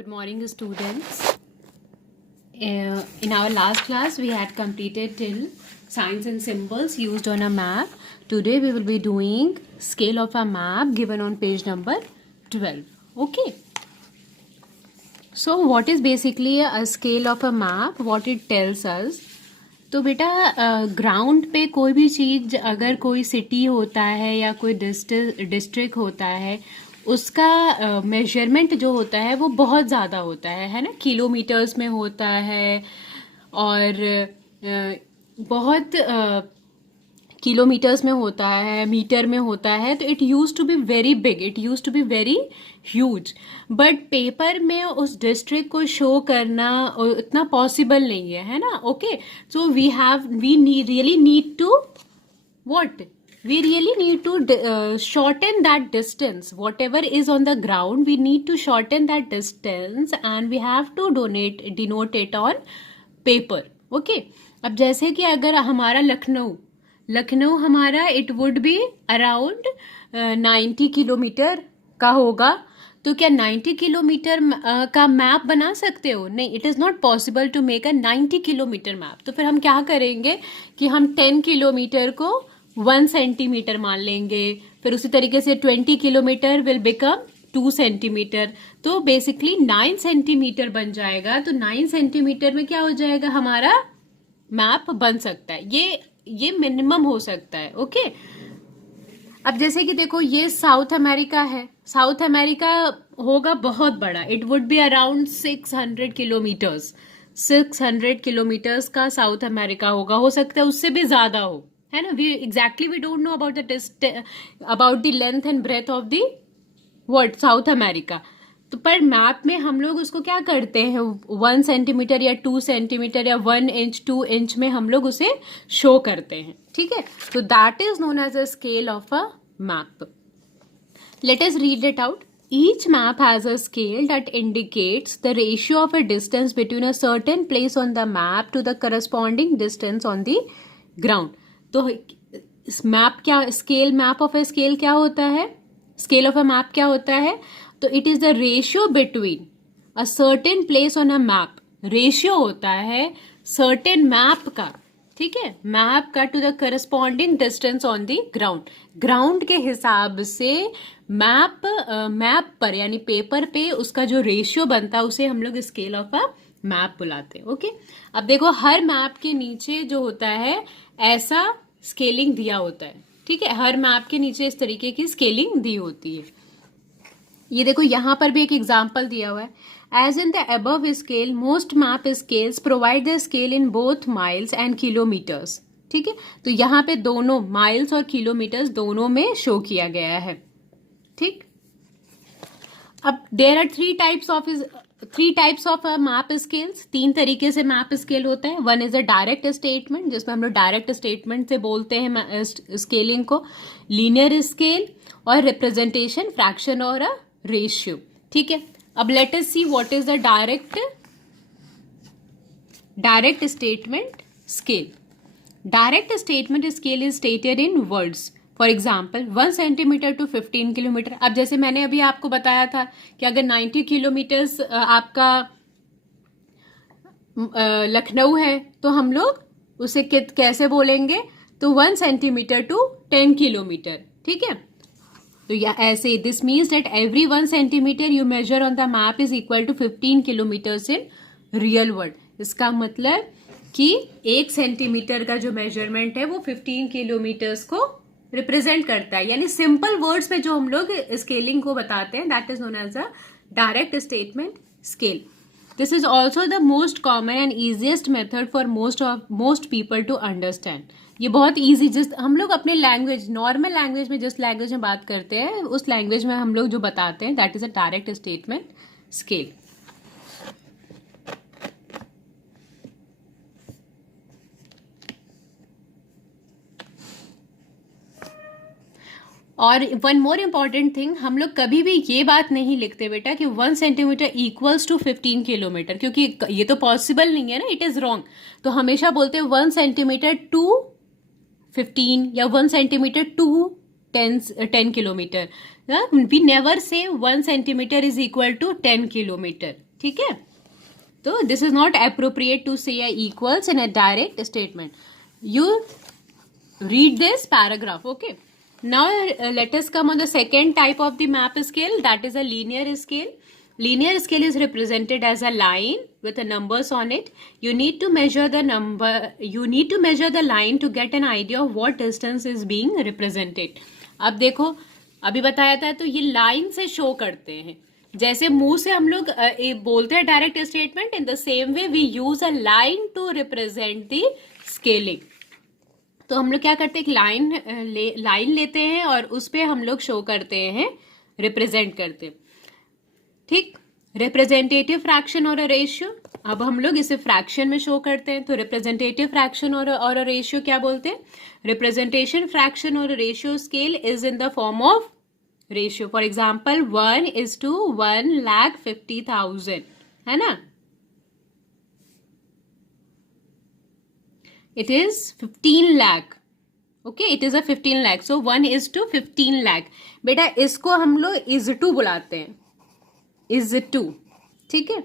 Good morning, students. In our last class, we had completed till signs and symbols used on a map. Today, we will be doing scale of a map given on page number 12. Okay. So, what is basically a scale of a map? What it tells us? तो बेटा ground पे कोई भी चीज़, अगर कोई city होता है या कोई डिस्ट्रिक्ट होता है, उसका मेजरमेंट जो होता है वो बहुत ज़्यादा होता है ना, किलोमीटर्स में होता है और बहुत किलोमीटर्स में होता है, मीटर में होता है. तो it use to be very big, it use to be very huge. But paper में उस डिस्ट्रिक्ट को शो करना इतना पॉसिबल नहीं है ना. Okay, so we really need to what we really need to shorten that distance. Whatever is on the ground, we need to shorten that distance and we have to denote it on paper. Okay, अब जैसे कि अगर हमारा लखनऊ हमारा it would be around 90 kilometre का होगा. तो क्या 90 किलोमीटर का मैप बना सकते हो? नहीं, it is not possible to make a 90 kilometre map. तो फिर हम क्या करेंगे कि हम 10 किलोमीटर को 1 सेंटीमीटर मान लेंगे. फिर उसी तरीके से 20 किलोमीटर विल बिकम 2 सेंटीमीटर. तो बेसिकली 9 सेंटीमीटर बन जाएगा. तो 9 सेंटीमीटर में क्या हो जाएगा, हमारा मैप बन सकता है. ये मिनिमम हो सकता है. ओके, अब जैसे कि देखो ये साउथ अमेरिका है. साउथ अमेरिका होगा बहुत बड़ा. It would be around 600 kilometres. 600 kilometres का साउथ अमेरिका होगा. हो सकता है उससे भी ज्यादा हो, है ना. We don't know about the length and breadth of the word South America. तो पर मैप में हम लोग उसको क्या करते हैं, 1 सेंटीमीटर या 2 सेंटीमीटर या 1 इंच 2 इंच में हम लोग उसे शो करते हैं. ठीक है, तो that is known as a scale of a map. Let us read it out. Each map has a scale that indicates the ratio of a distance between a certain place on the map to the corresponding distance on the ground. तो map क्या, scale, map of a scale क्या होता है, scale of a map क्या होता है? तो it is the ratio between a certain place on a map. Ratio होता है सर्टेन मैप का, ठीक है, मैप का to the corresponding distance on the ground. Ground के हिसाब से मैप पर यानी पेपर पे उसका जो रेशियो बनता है उसे हम लोग स्केल ऑफ अ मैप बुलाते हैं. ओके, अब देखो हर मैप के नीचे जो होता है ऐसा स्केलिंग दिया होता है. ठीक है, हर मैप के नीचे इस तरीके की स्केलिंग दी होती है. ये देखो यहाँ पर भी एक एग्जाम्पल दिया हुआ है. As in the above scale most map scales provide the scale in both miles and kilometres. ठीक है, तो यहाँ पे दोनों माइल्स और किलोमीटर्स दोनों में शो किया गया है. ठीक, अब there are three types of map scales. 3 तरीके से मैप स्केल होता है. One is a direct statement, जिसमें हम लोग डायरेक्ट स्टेटमेंट से बोलते हैं स्केलिंग को. लीनियर स्केल और रिप्रेजेंटेशन, फ्रैक्शन और अ रेशियो. ठीक है, अब let us see what is the direct statement scale. Direct statement scale is stated in words. For example 1 centimetre to 15 kilometre. अब जैसे मैंने अभी आपको बताया था कि अगर 90 किलोमीटर्स आपका लखनऊ है तो हम लोग उसे कैसे बोलेंगे, तो 1 सेंटीमीटर टू 10 किलोमीटर. ठीक है, तो या ऐसे this means that every 1 centimetre you measure on the map is equal to 15 kilometres in real word. इसका मतलब कि 1 सेंटीमीटर का जो मेजरमेंट है वो 15 किलोमीटर्स को रिप्रेजेंट करता है. यानी सिंपल वर्ड्स में जो हम लोग स्केलिंग को बताते हैं that is known as a direct statement scale. This is also the most common and easiest method for most people to understand. ये बहुत ईजी, जिस हम लोग अपने लैंग्वेज, नॉर्मल लैंग्वेज में जिस लैंग्वेज में बात करते हैं उस लैंग्वेज में हम लोग जो बताते हैं that is a direct statement scale. और वन मोर इम्पॉर्टेंट थिंग, हम लोग कभी भी ये बात नहीं लिखते बेटा कि 1 सेंटीमीटर इक्वल्स टू 15 किलोमीटर, क्योंकि ये तो पॉसिबल नहीं है ना, इट इज रॉन्ग. तो हमेशा बोलते हैं 1 सेंटीमीटर टू 15 या 1 centimetre to 10 kilometre. We never say 1 centimetre is equal to 10 kilometre. ठीक है, तो this is not appropriate to say equals in a direct statement. You read this paragraph. Okay, now let us come on the second type of the map scale, that is a linear scale. Linear scale is represented as a line with the numbers on it. You need to measure the line to get an idea of what distance is being represented. अब देखो, अभी बताया था, तो ये line से show करते हैं. जैसे मुंह से हम लोग बोलते हैं direct statement, in the same way we use a line to represent the scaling. तो हम लोग क्या करते हैं, एक लाइन लेते हैं और उस पे हम लोग शो करते हैं, रिप्रेजेंट करते हैं. ठीक, रिप्रेजेंटेटिव फ्रैक्शन और रेशियो. अब हम लोग इसे फ्रैक्शन में शो करते हैं, तो रिप्रेजेंटेटिव फ्रैक्शन और रेशियो क्या बोलते हैं, रिप्रेजेंटेशन फ्रैक्शन और ratio scale is in the form of ratio. For example 1:1,50,000 है ना, it is 15 lakh. okay, it is a 15 lakh, so 1:15 lakh. बेटा इसको हम लोग is to बुलाते हैं, is to. ठीक है,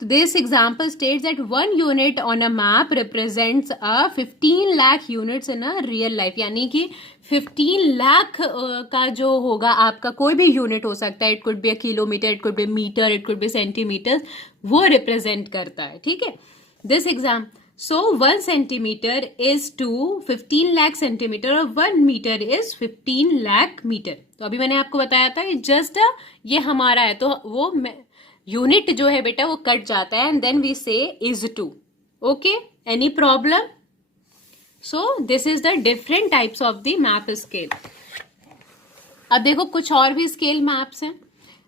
तो this example states that 1 unit on a map represents a 15 lakh units in a real life. यानी कि 15 लाख का जो होगा आपका कोई भी यूनिट हो सकता है, it could be a kilometre, it could be metre, it could be centimetre, वो रिप्रेजेंट करता है. ठीक है, this exam, so 1 centimeter is to 15 lakh centimeter और 1 meter is 15 lakh meter. तो अभी मैंने आपको बताया था कि जस्ट ये हमारा है, तो वो यूनिट जो है बेटा वो कट जाता है, and then we say is two. Okay, any problem? So this is the different types of the map scale. अब देखो कुछ और भी स्केल मैप्स हैं.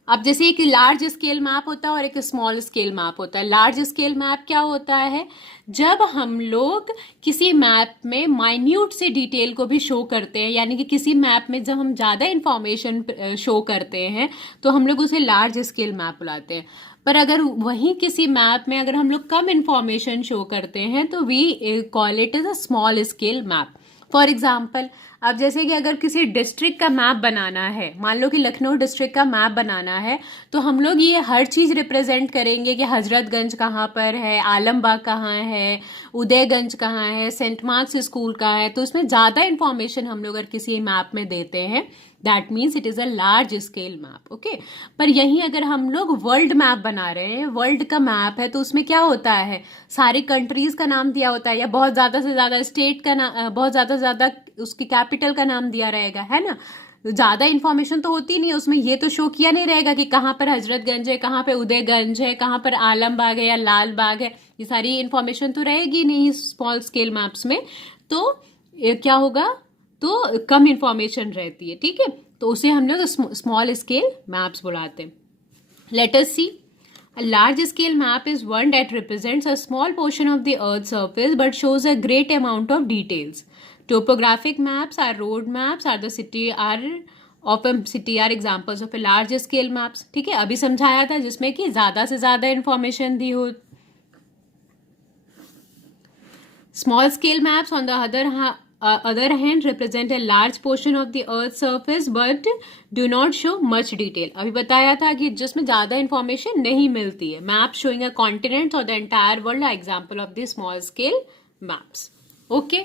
अब जैसे एक लार्ज स्केल मैप होता है और एक स्मॉल स्केल मैप होता है. लार्ज स्केल मैप क्या होता है, जब हम लोग किसी मैप में माइन्यूट से डिटेल को भी शो करते हैं, यानी कि किसी मैप में जब हम ज़्यादा इंफॉर्मेशन शो करते हैं तो हम लोग उसे लार्ज स्केल मैप बुलाते हैं. पर अगर वहीं किसी मैप में अगर हम लोग कम इंफॉर्मेशन शो करते हैं तो we call it as a small scale map. For example, अब जैसे कि अगर किसी डिस्ट्रिक्ट का मैप बनाना है, मान लो कि लखनऊ डिस्ट्रिक्ट का मैप बनाना है, तो हम लोग ये हर चीज़ रिप्रेजेंट करेंगे कि हजरतगंज कहाँ पर है, आलमबाग कहाँ है, उदयगंज कहाँ है, सेंट मार्क्स स्कूल कहाँ है. तो उसमें ज़्यादा इंफॉर्मेशन हम लोग अगर किसी मैप में देते हैं, that means it is a large scale map. Okay, पर यहीं अगर हम लोग वर्ल्ड मैप बना रहे हैं, वर्ल्ड का मैप है, तो उसमें क्या होता है, सारी कंट्रीज का नाम दिया होता है, या बहुत ज़्यादा से ज़्यादा स्टेट का नाम, बहुत ज़्यादा से ज़्यादा उसकी कैपिटल का नाम दिया रहेगा, है ना. ज़्यादा इन्फॉर्मेशन तो होती नहीं उसमें, ये तो शो किया नहीं रहेगा कि कहाँ पर हजरतगंज है, कहाँ पर उदयगंज है, कहाँ पर आलमबाग है या लाल बाग है. ये सारी इन्फॉर्मेशन तो रहेगी नहीं स्मॉल स्केल मैप्स में. तो क्या होगा, तो कम इंफॉर्मेशन रहती है. ठीक है, तो उसे हम लोग स्मॉल स्केल मैप्स बुलाते हैं. Let us see, a large scale map is one that represents a small portion of the earth's surface but shows a great amount of details. Topographic maps, are road maps, are the city are examples of a large scale maps. ठीक है, अभी समझाया था जिसमें कि ज्यादा से ज्यादा इंफॉर्मेशन दी हो. Small scale maps on the other hand represent a large portion of the earth's surface but do not show much detail. अभी बताया था कि जिसमें ज़्यादा इंफॉर्मेशन नहीं मिलती है. Maps showing a continent or the entire world are example of the small scale maps. Okay,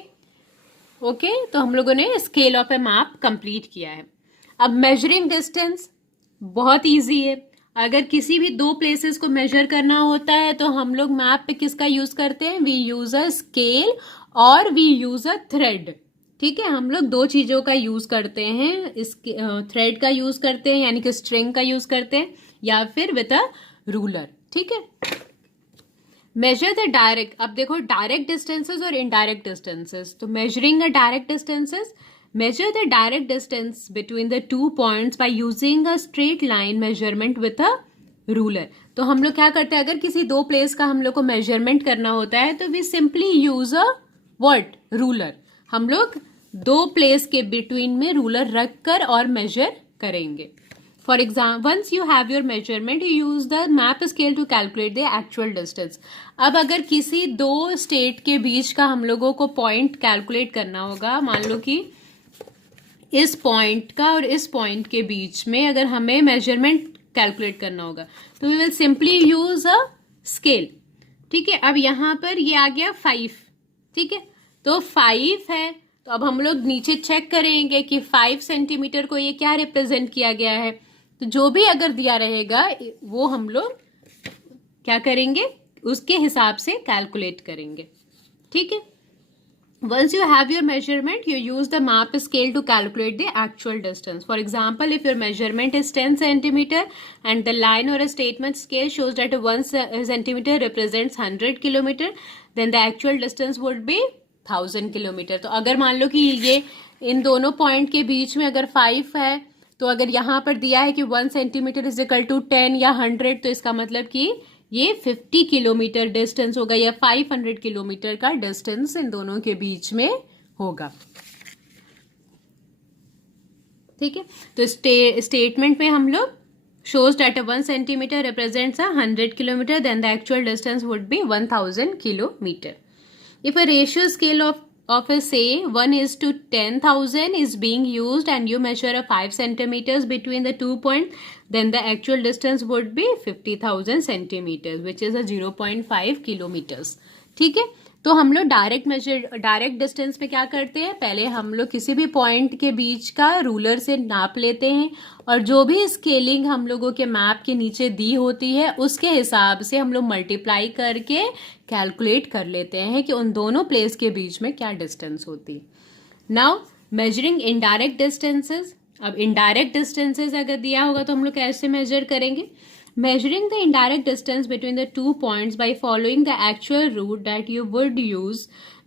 तो हम लोगों ने scale of A map complete किया है. अब मेजरिंग डिस्टेंस बहुत ईजी है. अगर किसी भी दो प्लेसेस को मेजर करना होता है तो हम लोग मैप पे किसका यूज करते हैं, वी यूज अ स्केल और वी यूज अ थ्रेड. ठीक है, हम लोग दो चीजों का यूज करते हैं, थ्रेड का यूज करते हैं यानी कि स्ट्रिंग का यूज करते हैं, या फिर विद अ रूलर. ठीक है, मेजर द डायरेक्ट. अब देखो डायरेक्ट डिस्टेंसेस और इनडायरेक्ट डिस्टेंसेस. तो measuring the direct distances, measure the direct distance between the 2 points by using a straight line measurement with a ruler. तो हम लोग क्या करते हैं, अगर किसी दो प्लेस का हम लोग को मेजरमेंट करना होता है तो we simply use a what, ruler. हम लोग दो प्लेस के बिटवीन में रूलर रख कर और मेजर करेंगे. For example, once you have your measurement you use the map scale to calculate the actual distance. अब अगर किसी दो स्टेट के बीच का हम लोगों को पॉइंट कैलकुलेट करना होगा, मान लो कि इस पॉइंट का और इस पॉइंट के बीच में अगर हमें मेजरमेंट कैलकुलेट करना होगा, तो we will simply use a scale. ठीक है, अब यहाँ पर ये आ गया 5। ठीक है, तो 5 है, तो अब हम लोग नीचे चेक करेंगे कि 5 सेंटीमीटर को ये क्या रिप्रेजेंट किया गया है। तो जो भी अगर दिया रहेगा वो हम लोग क्या करेंगे, उसके हिसाब से कैलकुलेट करेंगे। ठीक है, once you have your measurement, you use the map scale to calculate the actual distance. For example, if your measurement is 10 centimeter and the line or a statement scale shows that 1 centimeter represents 100 kilometer, then the actual distance would be 1000 kilometre. तो अगर मान लो कि ये इन दोनों point के बीच में अगर 5 है, तो अगर यहाँ पर दिया है कि 1 सेंटीमीटर इज इक्वल टू 10 या 100, तो इसका मतलब कि ये 50 किलोमीटर डिस्टेंस होगा या 500 किलोमीटर का डिस्टेंस इन दोनों के बीच में होगा। ठीक है, तो स्टेटमेंट में हम लोग shows that 1 centimeter represents 100 kilometer, then the actual distance would be 1000 kilometer. If a ratio scale of a say 1:10,000 is being used and you measure a 5 centimeters between the 2 points, then the actual distance would be 50,000 centimeters, which is a 0.5 kilometers. ठीक है, तो हम लोग direct distance में क्या करते हैं, पहले हम लोग किसी भी पॉइंट के बीच का रूलर से नाप लेते हैं और जो भी स्केलिंग हम लोगों के मैप के नीचे दी होती है उसके हिसाब से हम लोग मल्टीप्लाई करके कैलकुलेट कर लेते हैं कि उन दोनों प्लेस के बीच में क्या डिस्टेंस होती है। Now measuring indirect distances. अब इनडायरेक्ट डिस्टेंसेस अगर दिया होगा तो हम लोग कैसे मेजर करेंगे, measuring the indirect distance between the 2 points by following the actual route that you would use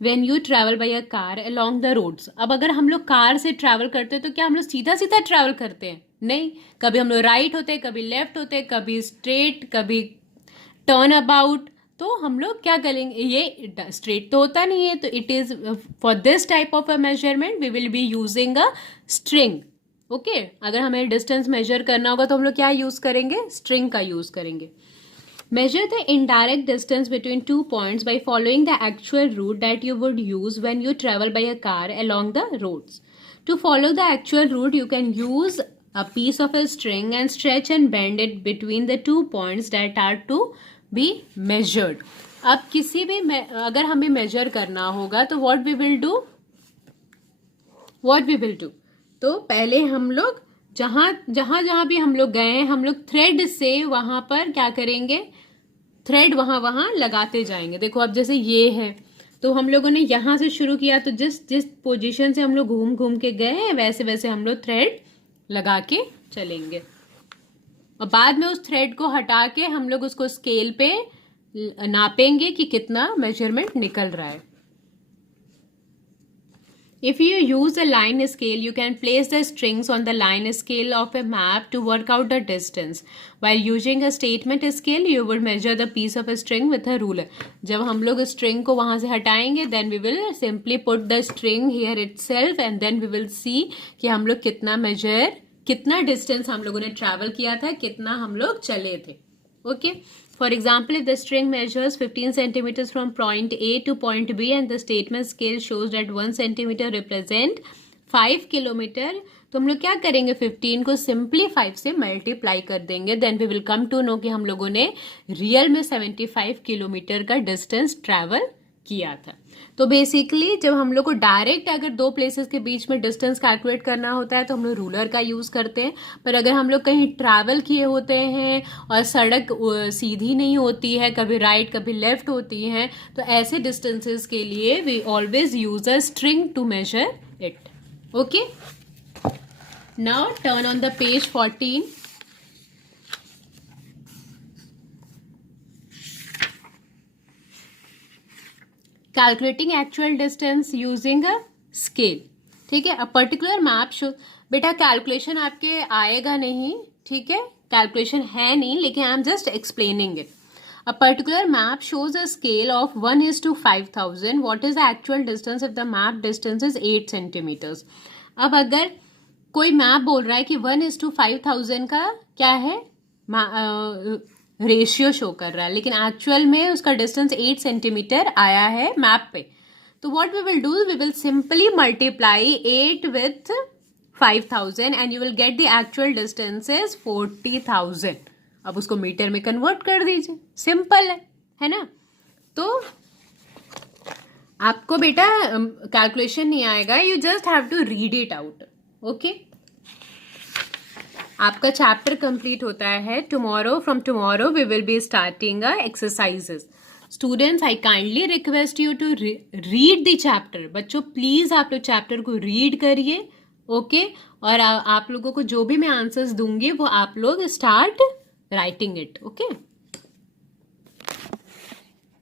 when you travel by a car along the roads. अब अगर हम लोग कार से ट्रैवल करते हैं तो क्या हम लोग सीधा सीधा ट्रैवल करते हैं? नहीं, कभी हम लोग राइट होते हैं, कभी लेफ्ट होते हैं, कभी स्ट्रेट, कभी टर्न अबाउट। तो हम लोग क्या करेंगे, ये स्ट्रेट तो होता नहीं है, तो it is for this type of a measurement we will be using a string. Okay, अगर हमें डिस्टेंस मेजर करना होगा तो हम लोग क्या यूज करेंगे, स्ट्रिंग का यूज करेंगे। Measure the indirect distance between 2 points by following the actual route that you would use when you travel by a car along the roads. To follow the actual route you can use a piece of a string and stretch and bend it between the 2 points that are to be measured. अब किसी भी अगर हमें major करना होगा तो what we will do, तो पहले हम लोग जहां भी हम लोग गए, हम लोग थ्रेड से वहां पर क्या करेंगे, थ्रेड वहां लगाते जाएंगे। देखो अब जैसे ये है तो हम लोगों ने यहां से शुरू किया, तो जिस पोजीशन से हम लोग घूम के गए वैसे वैसे हम लोग थ्रेड लगा के चलेंगे और बाद में उस थ्रेड को हटा के हम लोग उसको स्केल पे नापेंगे कि कितना मेजरमेंट निकल रहा है। If you use a line scale, you can place the strings on the line scale of a map to work out the distance. While using a statement scale, you would measure the piece of a string with a ruler. जब हम लोग string को वहाँ से हटाएंगे, then we will simply put the string here itself and then we will see कि हम लोग कितना distance हम लोगों ने travel किया था, कितना हम लोग चले थे। Okay. For example, if the string measures 15 centimeters from point A to point B and the statement scale shows that 1 centimeter represent 5 kilometer, तो हम लोग क्या करेंगे, 15 को सिंपली 5 से मल्टीप्लाई कर देंगे। Then we will come to know कि हम लोगों ने रियल में 75 किलोमीटर का डिस्टेंस ट्रैवल किया था। तो बेसिकली जब हम लोग को डायरेक्ट अगर दो प्लेसेस के बीच में डिस्टेंस कैलकुलेट करना होता है तो हम लोग रूलर का यूज करते हैं, पर अगर हम लोग कहीं ट्रैवल किए होते हैं और सड़क सीधी नहीं होती है, कभी राइट कभी लेफ्ट होती है, तो ऐसे डिस्टेंसेस के लिए we always use a string to measure it. Okay, now turn on the page 14। Calculating actual distance using a scale. ठीक है, अ पर्टिकुलर मैप शो, बेटा कैलकुलेशन आपके आएगा नहीं, ठीक है, कैलकुलेशन है नहीं, लेकिन I am just explaining it. A particular map shows a scale of 1:5000. What is the actual distance if the map distance is 8 centimetres. अब अगर कोई मैप बोल रहा है कि 1:5000 का क्या है, रेशियो शो कर रहा है, लेकिन एक्चुअल में उसका डिस्टेंस 8 सेंटीमीटर आया है मैप पे, तो what we will do, we will simply multiply 8 with 5,000 and you will get the actual distance is 40,000. अब उसको मीटर में कन्वर्ट कर दीजिए, सिंपल है ना। तो आपको बेटा कैलकुलेशन नहीं आएगा, you just have to read it out. Okay, आपका चैप्टर कंप्लीट होता है tomorrow. From tomorrow we will be starting exercises. Students, I kindly request you to read the chapter. बच्चों प्लीज आप लोग चैप्टर को रीड करिए। ओके, और आप लोगों को जो भी मैं आंसर्स दूंगी वो आप लोग स्टार्ट राइटिंग इट। ओके।